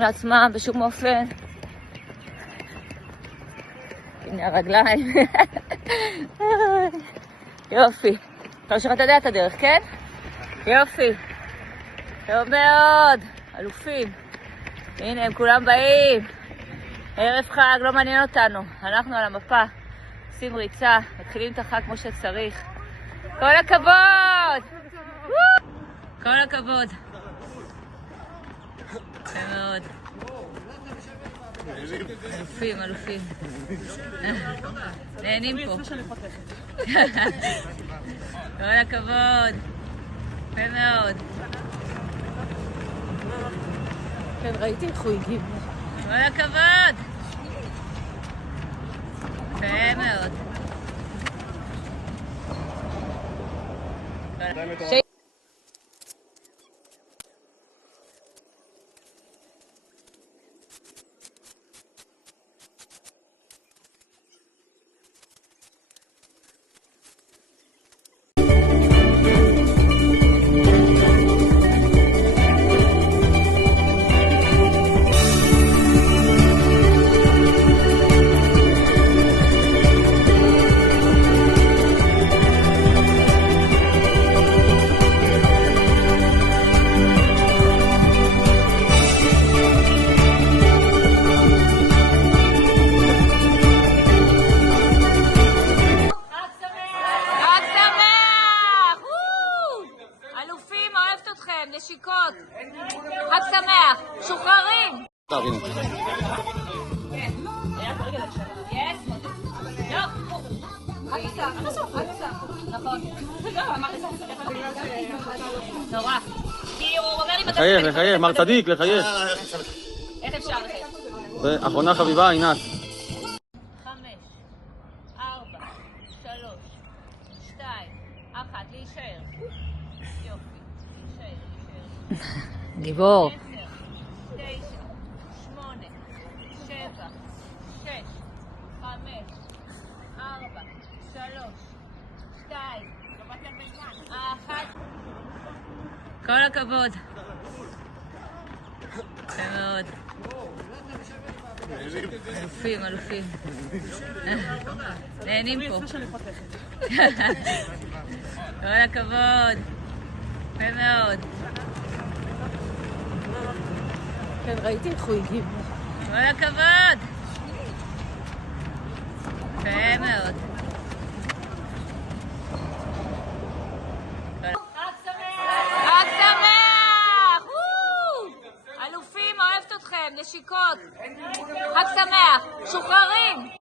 לעצמם בשום אופן. הנה הרגליים. יופי. טוב שלך אתה יודע את הדרך, כן? יופי. טוב מאוד. אלופים. הנה הם כולם באים. ערב חג, לא מעניין אותנו. אנחנו על המפה. עושים ריצה, מתחילים את החג כמו שצריך. כל הכבוד! כל הכבוד. יפה מאוד. אלופים, אלופים. נהנים פה. כל הכבוד. יפה מאוד. כן, ראיתי איך הוא הגיב. כל הכבוד. יפה מאוד. נשיקות, חג שמח, שוחררים. נורא. לחייך, לחייך, מר צדיק, לחייך. איך אפשר לחייך? אחרונה חביבה, עינת. 5, 4, 3, 2, 1, להישאר. גיבור. 10, 9, 8, 7, 6, 5, 4, 3, 2, 1. כל הכבוד. יפה מאוד. אלופים, אלופים. נהנים פה. כל הכבוד. יפה מאוד. כן, ראיתי איך הוא הגיב. כל הכבוד. יפה מאוד. חג שמח! אלופים, אוהבת אתכם, נשיקות. חג שמח, שוחררים.